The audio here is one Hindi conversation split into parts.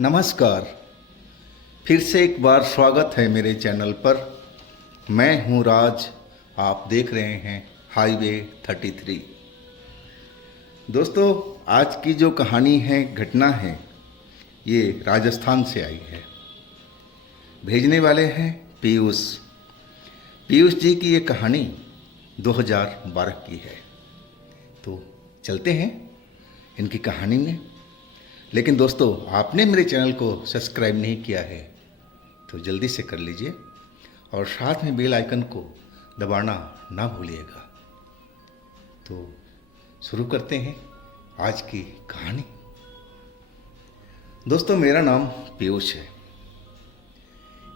नमस्कार। फिर से एक बार स्वागत है मेरे चैनल पर। मैं हूं राज। आप देख रहे हैं हाईवे 33। दोस्तों, आज की जो कहानी है, घटना है, ये राजस्थान से आई है। भेजने वाले हैं पीयूष। पीयूष जी की ये कहानी 2012 की है। तो चलते हैं इनकी कहानी में। लेकिन दोस्तों, आपने मेरे चैनल को सब्सक्राइब नहीं किया है तो जल्दी से कर लीजिए और साथ में बेल आइकन को दबाना ना भूलिएगा। तो शुरू करते हैं आज की कहानी। दोस्तों, मेरा नाम पीयूष है।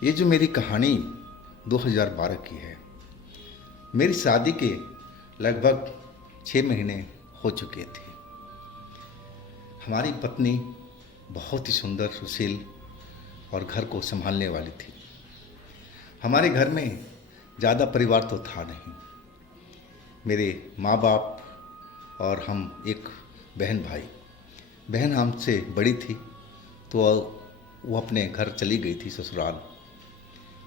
ये जो मेरी कहानी 2012 की है, मेरी शादी के लगभग 6 महीने हो चुके थे। हमारी पत्नी बहुत ही सुंदर, सुशील और घर को संभालने वाली थी। हमारे घर में ज़्यादा परिवार तो था नहीं। मेरे माँ बाप और हम एक बहन भाई। बहन हमसे बड़ी थी तो वो अपने घर चली गई थी ससुराल,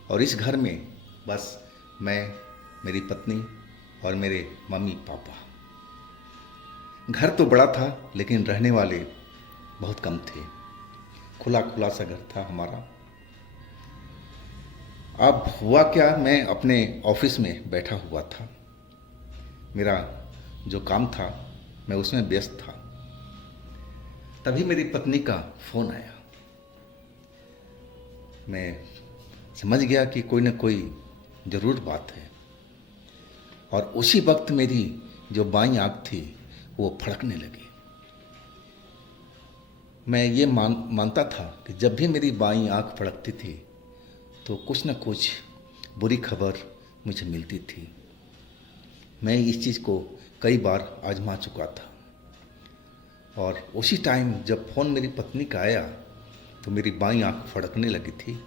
और इस घर में बस मैं, मेरी पत्नी और मेरे मम्मी पापा। घर तो बड़ा था लेकिन रहने वाले बहुत कम थे। खुला खुला सा घर था हमारा। अब हुआ क्या, मैं अपने ऑफिस में बैठा हुआ था। मेरा जो काम था मैं उसमें व्यस्त था। तभी मेरी पत्नी का फ़ोन आया। मैं समझ गया कि कोई ना कोई ज़रूर बात है, और उसी वक्त मेरी जो बाईं आँख थी वो फड़कने लगी। मैं ये मानता था कि जब भी मेरी बाईं आँख फड़कती थी तो कुछ न कुछ बुरी खबर मुझे मिलती थी। मैं इस चीज़ को कई बार आजमा चुका था, और उसी टाइम जब फ़ोन मेरी पत्नी का आया तो मेरी बाईं आँख फड़कने लगी थी,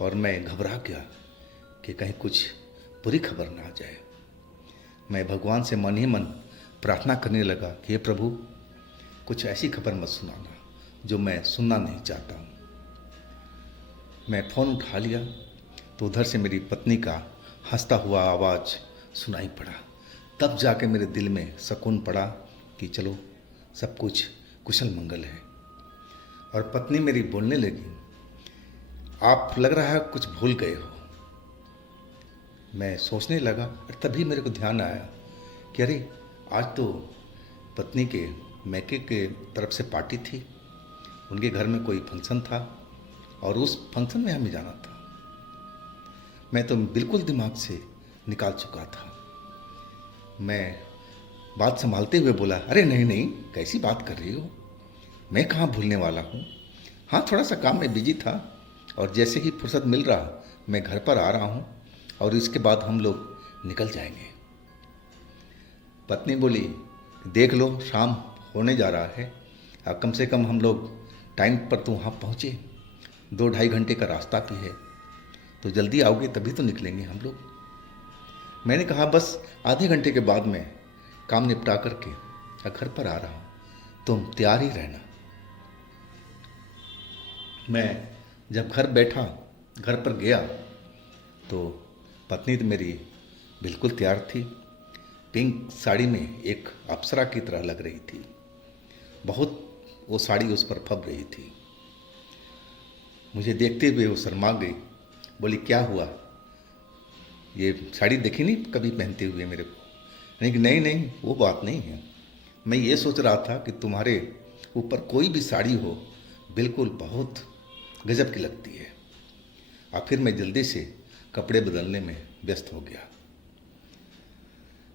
और मैं घबरा गया कि कहीं कुछ बुरी खबर ना आ जाए। मैं भगवान से मन ही मन प्रार्थना करने लगा कि हे प्रभु, कुछ ऐसी खबर मत सुनाना जो मैं सुनना नहीं चाहता हूँ। मैं फ़ोन उठा लिया तो उधर से मेरी पत्नी का हंसता हुआ आवाज़ सुनाई पड़ा। तब जाके मेरे दिल में सुकून पड़ा कि चलो, सब कुछ कुशल मंगल है। और पत्नी मेरी बोलने लगी, आप लग रहा है कुछ भूल गए हो। मैं सोचने लगा, और तभी मेरे को ध्यान आया कि अरे, आज तो पत्नी के मैके के तरफ से पार्टी थी। उनके घर में कोई फंक्शन था और उस फंक्शन में हमें जाना था। मैं तो बिल्कुल दिमाग से निकाल चुका था। मैं बात संभालते हुए बोला, अरे नहीं नहीं, कैसी बात कर रही हो, मैं कहाँ भूलने वाला हूँ। हाँ, थोड़ा सा काम में बिजी था, और जैसे ही फुर्सत मिल रहा मैं घर पर आ रहा हूँ, और इसके बाद हम लोग निकल जाएंगे। पत्नी बोली, देख लो, शाम होने जा रहा है, कम से कम हम लोग टाइम पर तो वहाँ पहुँचे। 2-2.5 घंटे का रास्ता भी है, तो जल्दी आओगे तभी तो निकलेंगे हम लोग। मैंने कहा, बस आधे घंटे के बाद मैं काम निपटा करके घर पर आ रहा हूँ, तुम तैयार ही रहना। मैं जब घर पर गया तो पत्नी तो मेरी बिल्कुल तैयार थी। पिंक साड़ी में एक अप्सरा की तरह लग रही थी। बहुत वो साड़ी उस पर फब रही थी। मुझे देखते हुए वो शर्मा गई। बोली, क्या हुआ, ये साड़ी देखी नहीं कभी पहनते हुए मेरे को? नहीं नहीं नहीं, वो बात नहीं है। मैं ये सोच रहा था कि तुम्हारे ऊपर कोई भी साड़ी हो, बिल्कुल बहुत गजब की लगती है। और फिर मैं जल्दी से कपड़े बदलने में व्यस्त हो गया।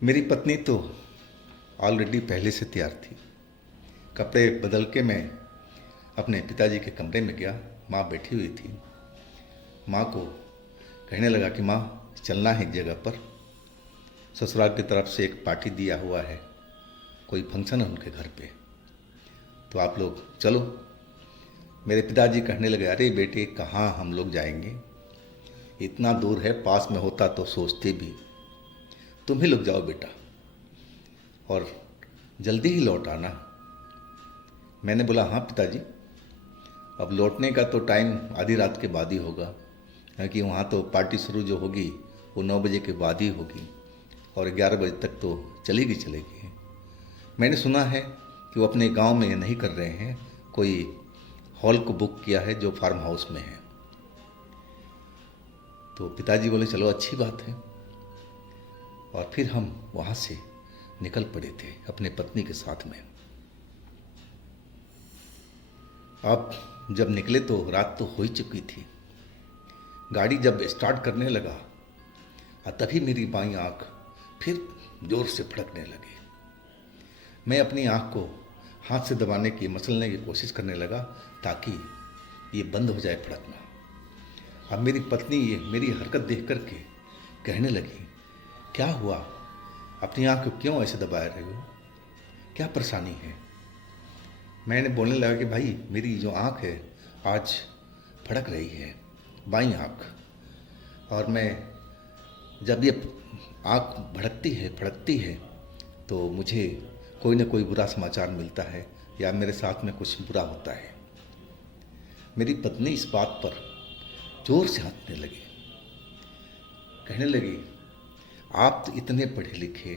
मेरी पत्नी तो ऑलरेडी पहले से तैयार थी। कपड़े बदल के मैं अपने पिताजी के कमरे में गया। माँ बैठी हुई थी। माँ को कहने लगा कि माँ, चलना है एक जगह पर, ससुराल की तरफ से एक पार्टी दिया हुआ है, कोई फंक्शन है उनके घर पे, तो आप लोग चलो। मेरे पिताजी कहने लगे, अरे बेटे, कहाँ हम लोग जाएंगे, इतना दूर है, पास में होता तो सोचते भी। तुम ही लोग जाओ बेटा, और जल्दी ही लौट आना। मैंने बोला, हाँ पिताजी, अब लौटने का तो टाइम आधी रात के बाद ही होगा, क्योंकि वहाँ तो पार्टी शुरू जो होगी वो 9 बजे के बाद ही होगी और 11 बजे तक तो चलेगी चलेगी। मैंने सुना है कि वो अपने गांव में नहीं कर रहे हैं, कोई हॉल को बुक किया है जो फार्म हाउस में है। तो पिताजी बोले चलो अच्छी बात है, और फिर हम वहाँ से निकल पड़े थे अपने पत्नी के साथ में। अब जब निकले तो रात तो हो ही चुकी थी। गाड़ी जब स्टार्ट करने लगा तभी मेरी बाईं आँख फिर जोर से फड़कने लगी। मैं अपनी आँख को हाथ से दबाने की मसलने की कोशिश करने लगा ताकि ये बंद हो जाए फड़कना। अब मेरी पत्नी ये मेरी हरकत देख कर के कहने लगी, क्या हुआ, अपनी आँख को क्यों ऐसे दबा रहे हो, क्या परेशानी है। मैंने बोलने लगा कि भाई मेरी जो आँख है आज फड़क रही है, बाईं आँख, और मैं जब ये आँख फड़कती है तो मुझे कोई ना कोई बुरा समाचार मिलता है या मेरे साथ में कुछ बुरा होता है। मेरी पत्नी इस बात पर जोर से हंसने लगी, कहने लगी आप तो इतने पढ़े लिखे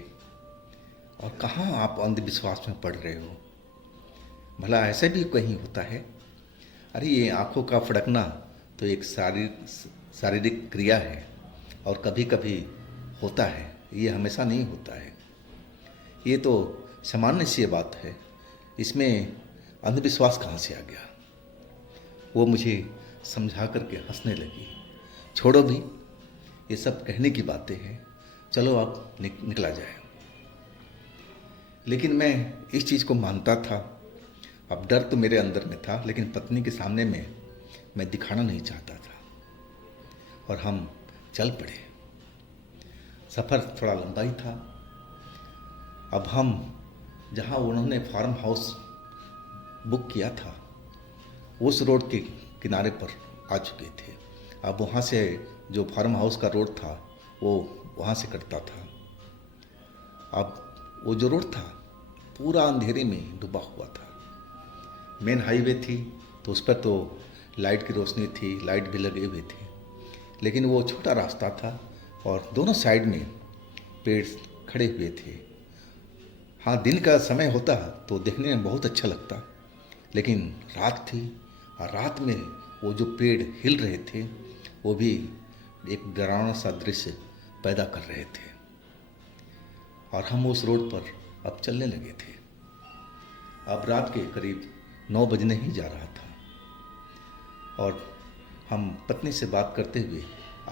और कहाँ आप अंधविश्वास में पड़ रहे हो, भला ऐसे भी कहीं होता है। अरे ये आँखों का फड़कना तो एक शारीरिक क्रिया है और कभी कभी होता है, ये हमेशा नहीं होता है। ये तो सामान्य सी बात है, इसमें अंधविश्वास कहाँ से आ गया। वो मुझे समझा करके हंसने लगी, छोड़ो भी, ये सब कहने की बातें हैं, चलो अब निकला जाए। लेकिन मैं इस चीज़ को मानता था। अब डर तो मेरे अंदर में था, लेकिन पत्नी के सामने में मैं दिखाना नहीं चाहता था, और हम चल पड़े। सफ़र थोड़ा लंबा ही था। अब हम जहाँ उन्होंने फार्म हाउस बुक किया था उस रोड के किनारे पर आ चुके थे। अब वहाँ से जो फार्म हाउस का रोड था वो वहाँ से कटता था। अब वो जो रोड था पूरा अंधेरे में डूबा हुआ था। मेन हाईवे थी तो उस पर तो लाइट की रोशनी थी, लाइट भी लगे हुए थे, लेकिन वो छोटा रास्ता था और दोनों साइड में पेड़ खड़े हुए थे। हाँ, दिन का समय होता तो देखने में बहुत अच्छा लगता, लेकिन रात थी और रात में वो जो पेड़ हिल रहे थे वो भी एक डरावना सा दृश्य पैदा कर रहे थे। और हम उस रोड पर अब चलने लगे थे। अब रात के करीब 9 बजने ही जा रहा था और हम पत्नी से बात करते हुए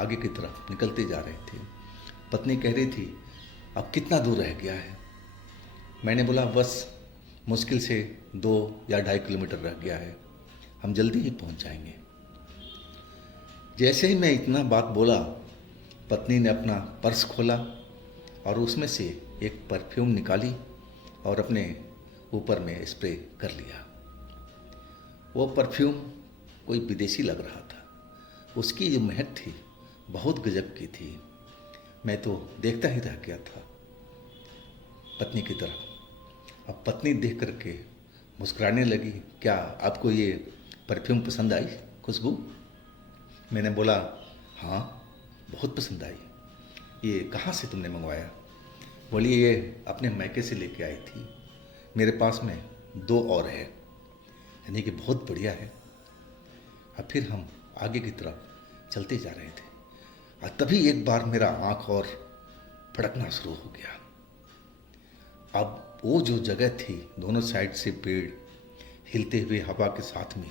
आगे की तरफ निकलते जा रहे थे। पत्नी कह रही थी अब कितना दूर रह गया है। मैंने बोला बस मुश्किल से 2 या 2.5 किलोमीटर रह गया है, हम जल्दी ही पहुंच जाएंगे। जैसे ही मैं इतना बात बोला, पत्नी ने अपना पर्स खोला और उसमें से एक परफ्यूम निकाली और अपने ऊपर में स्प्रे कर लिया। वो परफ्यूम कोई विदेशी लग रहा था। उसकी जो महक थी बहुत गजब की थी। मैं तो देखता ही रह गया था पत्नी की तरफ। अब पत्नी देख करके मुस्कुराने लगी, क्या आपको ये परफ्यूम पसंद आई, खुशबू? मैंने बोला हाँ बहुत पसंद आई। ये कहाँ से तुमने मंगवाया? बोली ये अपने मैके से लेके आई थी, मेरे पास में 2 और है, यानी कि बहुत बढ़िया है। अब फिर हम आगे की तरफ चलते जा रहे थे और तभी एक बार मेरा आँख और फड़कना शुरू हो गया। अब वो जो जगह थी, दोनों साइड से पेड़ हिलते हुए हवा के साथ में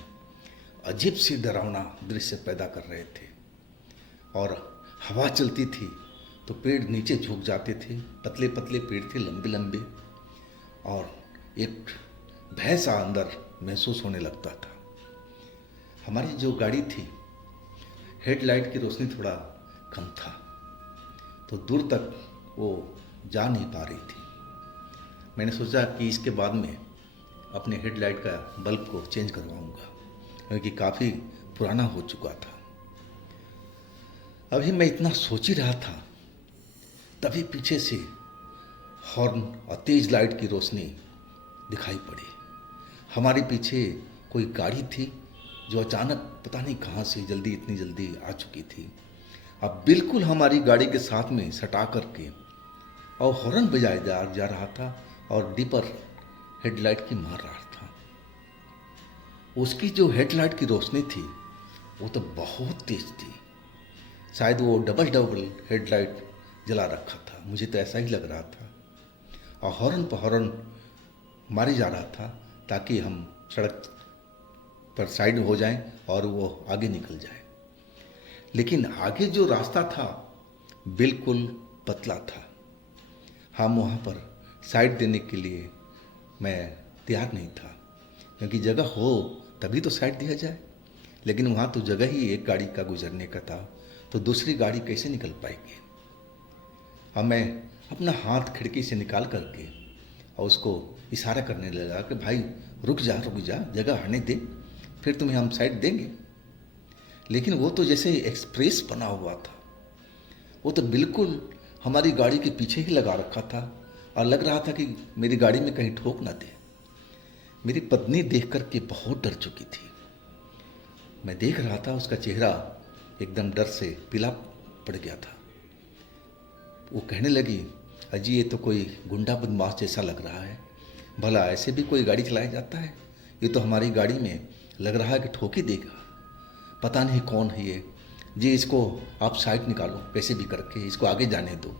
अजीब सी डरावना दृश्य पैदा कर रहे थे। और हवा चलती थी तो पेड़ नीचे झुक जाते थे, पतले पतले पेड़ थे, लंबे लंबे, और एक भय सा अंदर महसूस होने लगता था। हमारी जो गाड़ी थी हेडलाइट की रोशनी थोड़ा कम था तो दूर तक वो जा नहीं पा रही थी। मैंने सोचा कि इसके बाद में अपने हेडलाइट का बल्ब को चेंज करवाऊंगा, क्योंकि काफ़ी पुराना हो चुका था। अभी मैं इतना सोच ही रहा था तभी पीछे से हॉर्न और तेज लाइट की रोशनी दिखाई पड़ी। हमारे पीछे कोई गाड़ी थी जो अचानक पता नहीं कहाँ से जल्दी इतनी जल्दी आ चुकी थी। अब बिल्कुल हमारी गाड़ी के साथ में सटा करके और हॉर्न बजाया जा रहा था और डीपर हेडलाइट की मार रहा था। उसकी जो हेडलाइट की रोशनी थी वो तो बहुत तेज थी, शायद वो डबल डबल हेडलाइट जला रखा था, मुझे तो ऐसा ही लग रहा था। और हॉर्न पर हॉर्न मारे जा रहा था ताकि हम सड़क पर साइड हो जाएं और वो आगे निकल जाए। लेकिन आगे जो रास्ता था बिल्कुल पतला था। हम वहाँ पर साइड देने के लिए मैं तैयार नहीं था, क्योंकि जगह हो तभी तो साइड दिया जाए। लेकिन वहाँ तो जगह ही एक गाड़ी का गुजरने का था, तो दूसरी गाड़ी कैसे निकल पाएगी। अब मैं अपना हाथ खिड़की से निकाल करके और उसको इशारा करने लगा कि भाई रुक जा, जगह आने दे, फिर तुम्हें हम साइड देंगे। लेकिन वो तो जैसे एक्सप्रेस बना हुआ था, वो तो बिल्कुल हमारी गाड़ी के पीछे ही लगा रखा था और लग रहा था कि मेरी गाड़ी में कहीं ठोक ना दे। मेरी पत्नी देख कर के बहुत डर चुकी थी। मैं देख रहा था उसका चेहरा एकदम डर से पीला पड़ गया था। वो कहने लगी, अजी ये तो कोई गुंडा बदमाश जैसा लग रहा है, भला ऐसे भी कोई गाड़ी चलाया जाता है? ये तो हमारी गाड़ी में लग रहा है कि ठोक ही देगा, पता नहीं कौन है ये। जी इसको आप साइड निकालो, कैसे भी करके इसको आगे जाने दो।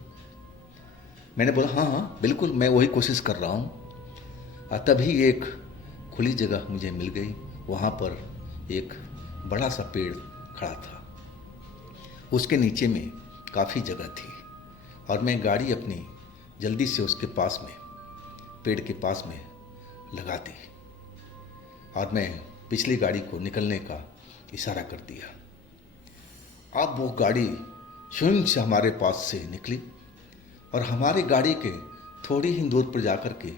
मैंने बोला हाँ हाँ बिल्कुल, मैं वही कोशिश कर रहा हूँ। तभी एक खुली जगह मुझे मिल गई। वहाँ पर एक बड़ा सा पेड़ खड़ा था, उसके नीचे में काफ़ी जगह थी और मैं गाड़ी अपनी जल्दी से उसके पास में, पेड़ के पास में लगा दी और मैं पिछली गाड़ी को निकलने का इशारा कर दिया। अब वो गाड़ी स्वयं से हमारे पास से निकली और हमारी गाड़ी के थोड़ी ही दूर पर जाकर के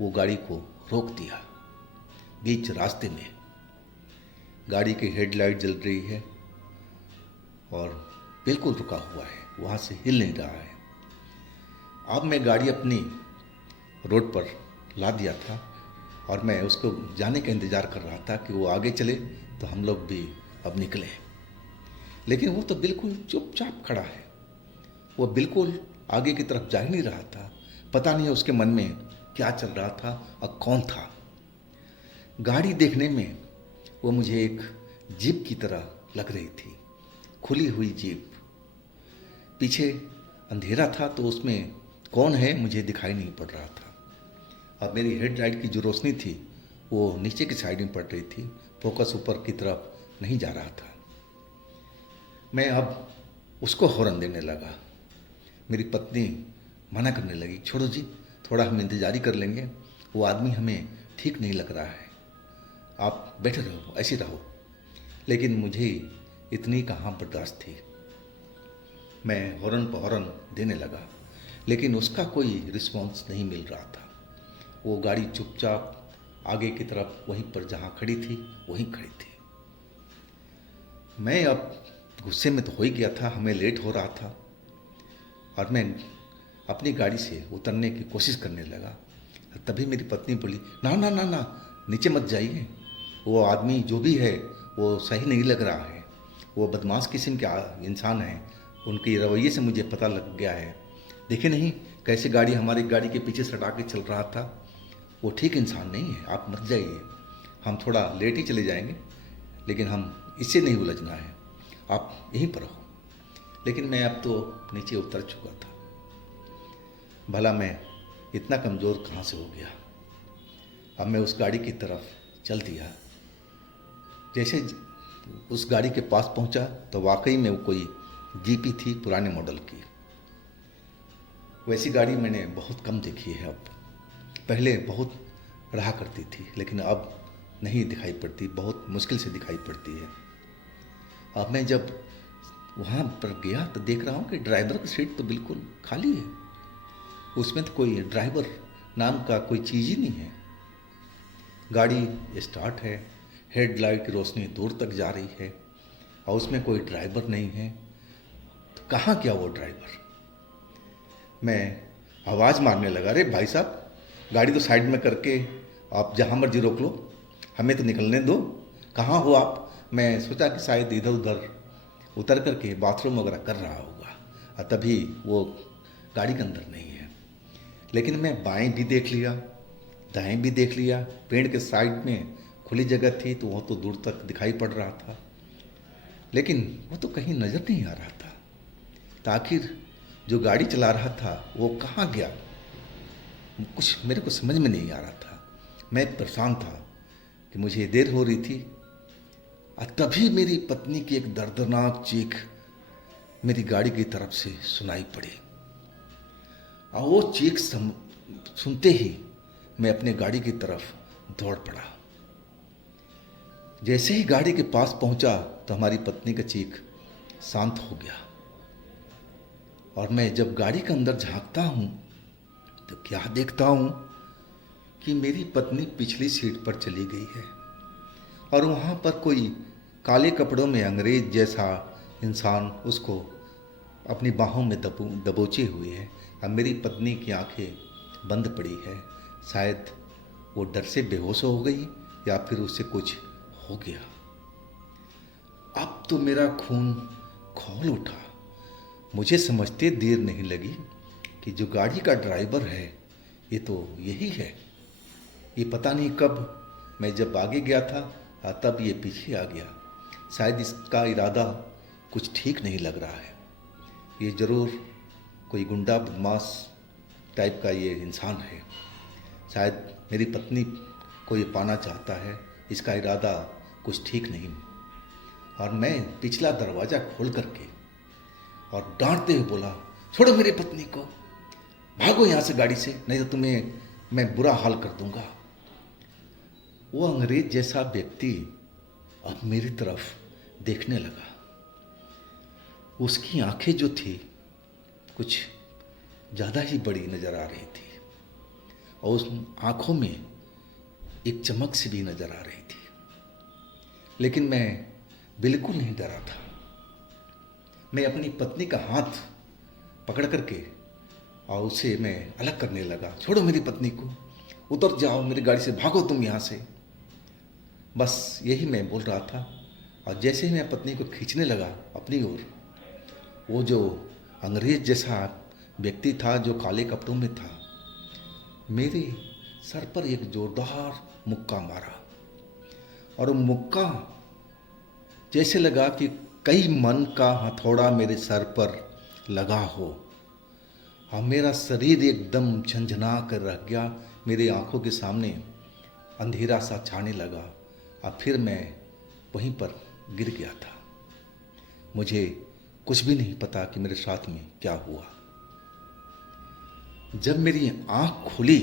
वो गाड़ी को रोक दिया। बीच रास्ते में गाड़ी की हेडलाइट जल रही है और बिल्कुल रुका हुआ है, वहाँ से हिल नहीं रहा है। अब मैं गाड़ी अपनी रोड पर ला दिया था और मैं उसको जाने का इंतज़ार कर रहा था कि वो आगे चले तो हम लोग भी अब निकलें। लेकिन वो तो बिल्कुल चुपचाप खड़ा है, वो बिल्कुल आगे की तरफ जा ही नहीं रहा था। पता नहीं उसके मन में क्या चल रहा था और कौन था। गाड़ी देखने में वो मुझे एक जीप की तरह लग रही थी, खुली हुई जीप। पीछे अंधेरा था तो उसमें कौन है मुझे दिखाई नहीं पड़ रहा था। अब मेरी हेडलाइट की जो रोशनी थी वो नीचे की साइड में पड़ रही थी, फोकस ऊपर की तरफ नहीं जा रहा था। मैं अब उसको हॉर्न देने लगा। मेरी पत्नी मना करने लगी, छोड़ो जी, थोड़ा हम इंतज़ार ही कर लेंगे, वो आदमी हमें ठीक नहीं लग रहा है, आप बैठे रहो, ऐसे रहो। लेकिन मुझे इतनी कहाँ बर्दाश्त थी। मैं हॉर्न पर हॉर्न देने लगा, लेकिन उसका कोई रिस्पॉन्स नहीं मिल रहा था। वो गाड़ी चुपचाप आगे की तरफ वहीं पर जहाँ खड़ी थी वहीं खड़ी थी। मैं अब गुस्से में तो हो ही गया था, हमें लेट हो रहा था और मैं अपनी गाड़ी से उतरने की कोशिश करने लगा। तभी मेरी पत्नी बोली, ना ना ना ना, नीचे मत जाइए, वो आदमी जो भी है वो सही नहीं लग रहा है, वो बदमाश किस्म के इंसान हैं, उनके रवैये से मुझे पता लग गया है। देखे नहीं कैसे गाड़ी हमारी गाड़ी के पीछे सटा के चल रहा था, वो ठीक इंसान नहीं है, आप मत जाइए, हम थोड़ा लेट ही चले जाएंगे, लेकिन हम इससे नहीं उलझना है, आप यहीं पर रहो। लेकिन मैं अब तो नीचे उतर चुका था। भला मैं इतना कमज़ोर कहाँ से हो गया। अब मैं उस गाड़ी की तरफ चल दिया। जैसे उस गाड़ी के पास पहुंचा तो वाकई में वो कोई जीपी थी, पुराने मॉडल की। वैसी गाड़ी मैंने बहुत कम देखी है। अब पहले बहुत रहा करती थी, लेकिन अब नहीं दिखाई पड़ती, बहुत मुश्किल से दिखाई पड़ती है। अब मैं जब वहाँ पर गया तो देख रहा हूँ कि ड्राइवर की सीट तो बिल्कुल खाली है, उसमें तो कोई ड्राइवर नाम का कोई चीज़ ही नहीं है। गाड़ी स्टार्ट है, हेडलाइट की रोशनी दूर तक जा रही है और उसमें कोई ड्राइवर नहीं है, तो कहाँ गया वो ड्राइवर। मैं आवाज़ मारने लगा, अरे भाई साहब, गाड़ी तो साइड में करके आप जहाँ मर्जी रोक लो, हमें तो निकलने दो, कहाँ हो आप, मैं सोचा कि शायद इधर उधर उतर करके बाथरूम वगैरह कर रहा होगा, और तभी वो गाड़ी के अंदर नहीं है। लेकिन मैं बाएं भी देख लिया, दाएं भी देख लिया, पेड़ के साइड में खुली जगह थी तो वो तो दूर तक दिखाई पड़ रहा था, लेकिन वो तो कहीं नज़र नहीं आ रहा था। तो आखिर जो गाड़ी चला रहा था वो कहाँ गया, कुछ मेरे को समझ में नहीं आ रहा था। मैं परेशान था कि मुझे देर हो रही थी, और तभी मेरी पत्नी की एक दर्दनाक चीख मेरी गाड़ी की तरफ से सुनाई पड़ी। और वो चीख सुनते ही मैं अपने गाड़ी की तरफ दौड़ पड़ा। जैसे ही गाड़ी के पास पहुंचा तो हमारी पत्नी का चीख शांत हो गया, और मैं जब गाड़ी के अंदर झांकता हूं तो क्या देखता हूं कि मेरी पत्नी पिछली सीट पर चली गई है, और वहाँ पर कोई काले कपड़ों में अंग्रेज जैसा इंसान उसको अपनी बाहों में दबोचे हुए है, और मेरी पत्नी की आंखें बंद पड़ी है। शायद वो डर से बेहोश हो गई या फिर उससे कुछ हो गया। अब तो मेरा खून खौल उठा। मुझे समझते देर नहीं लगी कि जो गाड़ी का ड्राइवर है ये तो यही है। ये पता नहीं कब मैं जब आगे गया था तब ये पीछे आ गया। शायद इसका इरादा कुछ ठीक नहीं लग रहा है। ये ज़रूर कोई गुंडा बदमाश टाइप का ये इंसान है। शायद मेरी पत्नी को ये पाना चाहता है। इसका इरादा कुछ ठीक नहीं। और मैं पिछला दरवाज़ा खोल करके और डांटते हुए बोला, छोड़ो मेरी पत्नी को, भागो यहाँ से गाड़ी से, नहीं तो तुम्हें मैं बुरा हाल कर दूंगा। वो अंग्रेज जैसा व्यक्ति अब मेरी तरफ देखने लगा। उसकी आंखें जो थी कुछ ज़्यादा ही बड़ी नज़र आ रही थी, और उस आंखों में एक चमक सी भी नज़र आ रही थी। लेकिन मैं बिल्कुल नहीं डरा था। मैं अपनी पत्नी का हाथ पकड़ करके और उसे मैं अलग करने लगा। छोड़ो मेरी पत्नी को, उतर जाओ मेरी गाड़ी से, भागो तुम यहाँ से। बस यही मैं बोल रहा था। और जैसे ही मैं पत्नी को खींचने लगा अपनी ओर, वो जो अंग्रेज जैसा व्यक्ति था जो काले कपड़ों में था, मेरे सर पर एक जोरदार मुक्का मारा। और वो मुक्का जैसे लगा कि कई मन का हथौड़ा मेरे सर पर लगा हो, और मेरा शरीर एकदम झंझना कर रह गया। मेरी आंखों के सामने अंधेरा सा छाने लगा, और फिर मैं वहीं पर गिर गया था। मुझे कुछ भी नहीं पता कि मेरे साथ में क्या हुआ। जब मेरी आंख खुली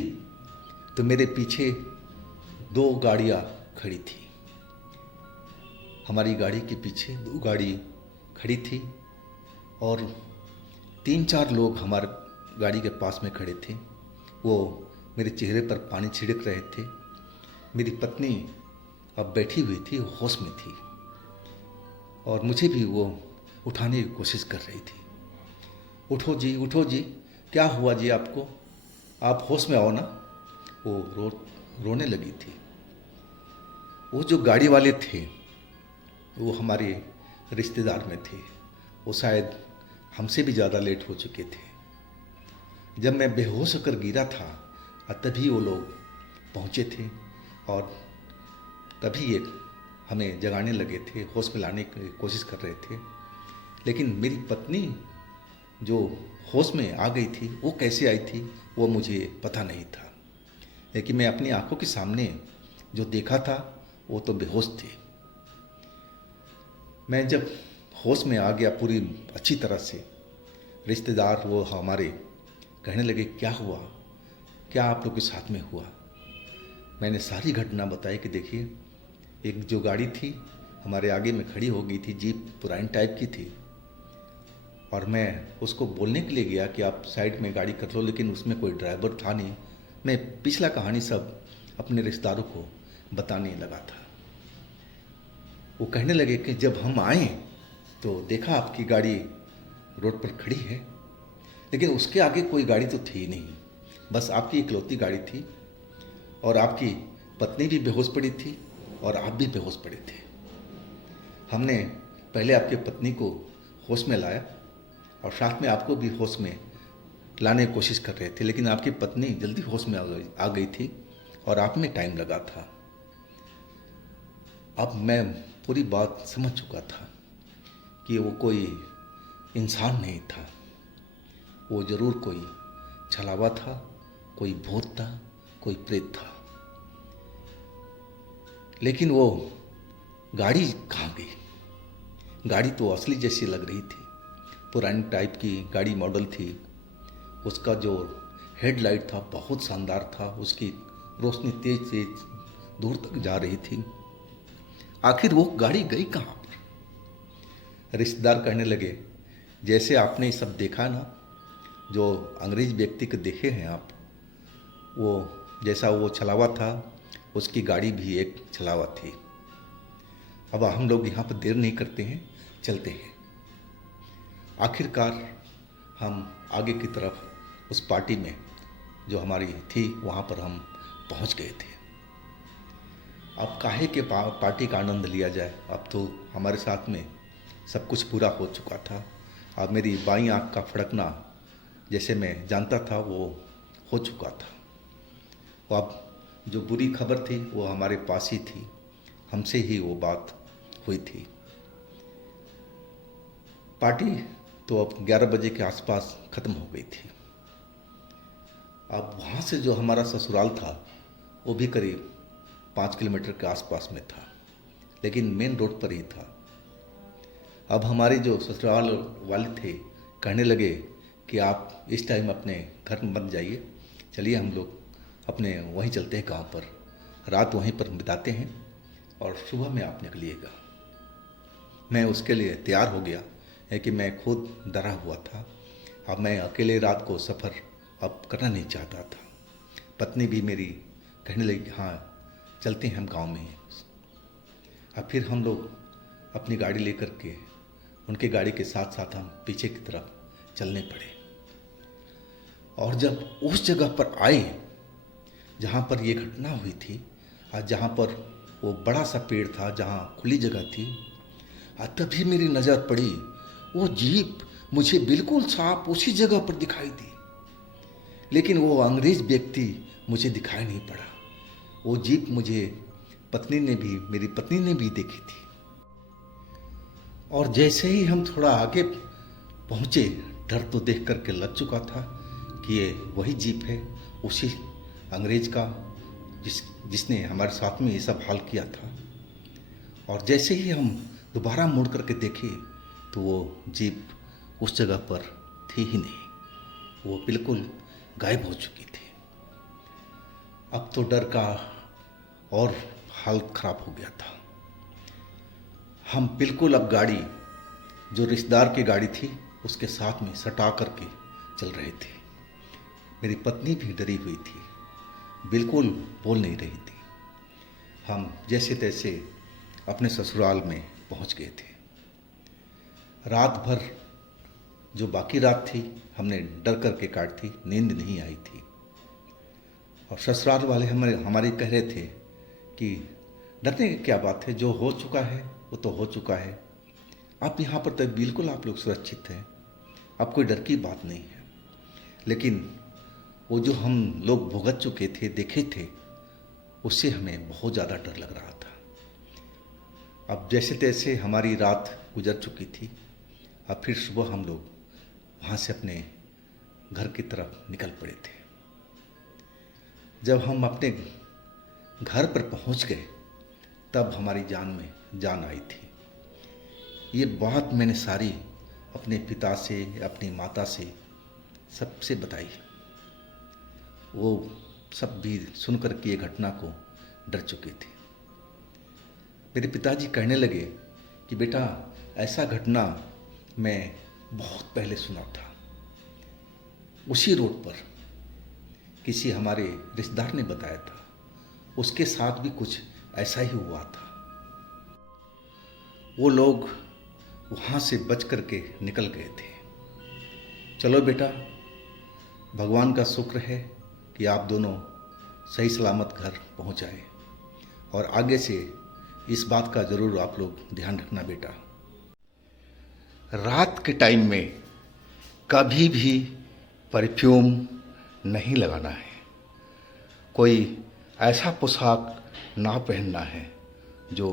तो मेरे पीछे 2 गाड़ियां खड़ी थी। हमारी गाड़ी के पीछे 2 गाड़ी खड़ी थी, और 3-4 लोग हमारे गाड़ी के पास में खड़े थे। वो मेरे चेहरे पर पानी छिड़क रहे थे। मेरी पत्नी अब बैठी हुई थी, होश में थी, और मुझे भी वो उठाने की कोशिश कर रही थी। उठो जी, क्या हुआ जी आपको, आप होश में आओ ना। वो रोने लगी थी। वो जो गाड़ी वाले थे वो हमारे रिश्तेदार में थे। वो शायद हमसे भी ज़्यादा लेट हो चुके थे। जब मैं बेहोश होकर गिरा था तभी वो लोग पहुँचे थे, और तभी ये हमें जगाने लगे थे, होश में लाने की कोशिश कर रहे थे। लेकिन मेरी पत्नी जो होश में आ गई थी, वो कैसे आई थी वो मुझे पता नहीं था। लेकिन मैं अपनी आंखों के सामने जो देखा था वो तो बेहोश थे। मैं जब होश में आ गया पूरी अच्छी तरह से, रिश्तेदार वो हमारे कहने लगे, क्या हुआ, क्या आप लोग के साथ में हुआ। मैंने सारी घटना बताई कि देखिए, एक जो गाड़ी थी हमारे आगे में खड़ी हो गई थी, जीप पुरानी टाइप की थी, और मैं उसको बोलने के लिए गया कि आप साइड में गाड़ी कर लो, लेकिन उसमें कोई ड्राइवर था नहीं। मैं पिछला कहानी सब अपने रिश्तेदारों को बताने लगा था। वो कहने लगे कि जब हम आए तो देखा आपकी गाड़ी रोड पर खड़ी है, लेकिन उसके आगे कोई गाड़ी तो थी नहीं, बस आपकी इकलौती गाड़ी थी, और आपकी पत्नी भी बेहोश पड़ी थी और आप भी बेहोश पड़े थे। हमने पहले आपकी पत्नी को होश में लाया और साथ में आपको भी होश में लाने की कोशिश कर रहे थे, लेकिन आपकी पत्नी जल्दी होश में आ गई थी और आप में टाइम लगा था। अब मैं पूरी बात समझ चुका था कि वो कोई इंसान नहीं था, वो ज़रूर कोई छलावा था, कोई भूत था, कोई प्रेत था। लेकिन वो गाड़ी कहाँ गई? गाड़ी तो असली जैसी लग रही थी, पुरानी टाइप की गाड़ी मॉडल थी। उसका जो हेडलाइट था बहुत शानदार था, उसकी रोशनी तेज तेज दूर तक जा रही थी। आखिर वो गाड़ी गई कहाँ पर? रिश्तेदार कहने लगे, जैसे आपने ये सब देखा ना, जो अंग्रेज व्यक्ति को देखे हैं आप, वो जैसा वो छलावा था, उसकी गाड़ी भी एक छलावा थी। अब हम लोग यहाँ पर देर नहीं करते हैं, चलते हैं। आखिरकार हम आगे की तरफ उस पार्टी में जो हमारी थी वहाँ पर हम पहुँच गए थे। अब काहे के पार्टी का आनंद लिया जाए, अब तो हमारे साथ में सब कुछ पूरा हो चुका था। अब मेरी बाईं आँख का फड़कना जैसे मैं जानता था वो हो चुका था। वो अब जो बुरी खबर थी वो हमारे पास ही थी, हमसे ही वो बात हुई थी। पार्टी तो अब 11 बजे के आसपास ख़त्म हो गई थी। अब वहाँ से जो हमारा ससुराल था वो भी करीब 5 किलोमीटर के आसपास में था, लेकिन मेन रोड पर ही था। अब हमारे जो ससुराल वाले थे कहने लगे कि आप इस टाइम अपने घर मत जाइए, चलिए हम लोग अपने वहीं चलते हैं गांव पर, रात वहीं पर बिताते हैं और सुबह में आप निकलिएगा। मैं उसके लिए तैयार हो गया है कि मैं खुद डरा हुआ था। अब मैं अकेले रात को सफ़र अब करना नहीं चाहता था। पत्नी भी मेरी कहने लगी, हाँ चलते हैं हम गांव में। अब फिर हम लोग अपनी गाड़ी लेकर के उनके गाड़ी के साथ साथ हम पीछे की तरफ चलने पड़े। और जब उस जगह पर आए जहाँ पर ये घटना हुई थी और जहाँ पर वो बड़ा सा पेड़ था, जहाँ खुली जगह थी, तभी मेरी नज़र पड़ी वो जीप मुझे बिल्कुल साफ उसी जगह पर दिखाई दी, लेकिन वो अंग्रेज व्यक्ति मुझे दिखाई नहीं पड़ा। वो जीप मुझे मेरी पत्नी ने भी देखी थी। और जैसे ही हम थोड़ा आगे पहुँचे, डर तो देख करके लग चुका था कि ये वही जीप है, उसी अंग्रेज का जिसने हमारे साथ में ये सब हाल किया था। और जैसे ही हम दोबारा मुड़ करके देखे तो वो जीप उस जगह पर थी ही नहीं, वो बिल्कुल गायब हो चुकी थी। अब तो डर का और हालत ख़राब हो गया था। हम बिल्कुल अब गाड़ी जो रिश्तेदार की गाड़ी थी उसके साथ में सटा करके चल रहे थे। मेरी पत्नी भी डरी हुई थी, बिल्कुल बोल नहीं रही थी। हम जैसे तैसे अपने ससुराल में पहुंच गए थे। रात भर जो बाकी रात थी हमने डर करके काट थी, नींद नहीं आई थी। और ससुराल वाले हमारे कह रहे थे कि डरने की क्या बात है, जो हो चुका है वो तो हो चुका है। आप यहाँ पर तो बिल्कुल आप लोग सुरक्षित हैं, अब कोई डर की बात नहीं है। लेकिन वो जो हम लोग भुगत चुके थे, देखे थे, उससे हमें बहुत ज़्यादा डर लग रहा था। अब जैसे तैसे हमारी रात गुजर चुकी थी। अब फिर सुबह हम लोग वहाँ से अपने घर की तरफ निकल पड़े थे। जब हम अपने घर पर पहुँच गए तब हमारी जान में जान आई थी। ये बात मैंने सारी अपने पिता से, अपनी माता से सबसे बताई। वो सब भी सुनकर के ये घटना को डर चुके थे। मेरे पिताजी कहने लगे कि बेटा ऐसा घटना मैं बहुत पहले सुना था, उसी रोड पर किसी हमारे रिश्तेदार ने बताया था, उसके साथ भी कुछ ऐसा ही हुआ था। वो लोग वहाँ से बच करके निकल गए थे। चलो बेटा, भगवान का शुक्र है कि आप दोनों सही सलामत घर पहुँच आए और आगे से इस बात का ज़रूर आप लोग ध्यान रखना बेटा। रात के टाइम में कभी भी परफ्यूम नहीं लगाना है। कोई ऐसा पोशाक ना पहनना है जो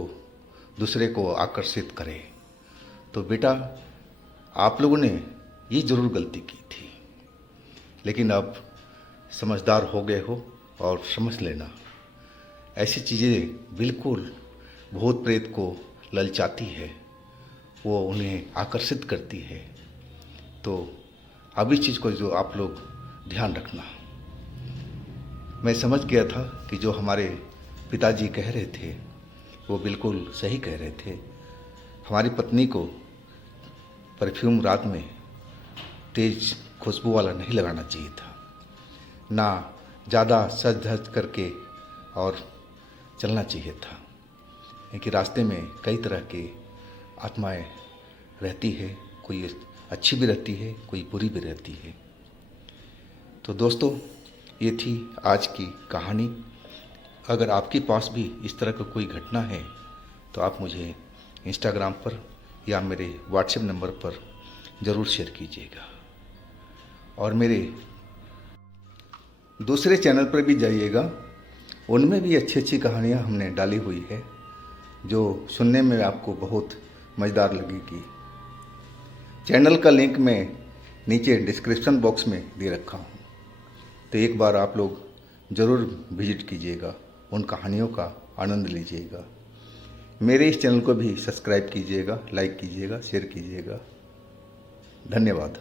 दूसरे को आकर्षित करे। तो बेटा आप लोगों ने ये ज़रूर गलती की थी, लेकिन अब समझदार हो गए हो और समझ लेना ऐसी चीज़ें बिल्कुल भूत प्रेत को ललचाती है, वो उन्हें आकर्षित करती है। तो अब इस चीज़ को जो आप लोग ध्यान रखना। मैं समझ गया था कि जो हमारे पिताजी कह रहे थे वो बिल्कुल सही कह रहे थे। हमारी पत्नी को परफ्यूम रात में तेज खुशबू वाला नहीं लगाना चाहिए था, ना ज़्यादा सज धज करके और चलना चाहिए था, क्योंकि रास्ते में कई तरह के आत्माएं रहती है, कोई अच्छी भी रहती है, कोई बुरी भी रहती है। तो दोस्तों ये थी आज की कहानी। अगर आपके पास भी इस तरह का कोई घटना है तो आप मुझे इंस्टाग्राम पर या मेरे व्हाट्सएप नंबर पर ज़रूर शेयर कीजिएगा। और मेरे दूसरे चैनल पर भी जाइएगा, उनमें भी अच्छी अच्छी कहानियाँ हमने डाली हुई है जो सुनने में आपको बहुत मज़ेदार लगेगी। चैनल का लिंक मैं नीचे डिस्क्रिप्शन बॉक्स में दे रखा हूँ, तो एक बार आप लोग ज़रूर विजिट कीजिएगा, उन कहानियों का आनंद लीजिएगा। मेरे इस चैनल को भी सब्सक्राइब कीजिएगा, लाइक कीजिएगा, शेयर कीजिएगा। धन्यवाद।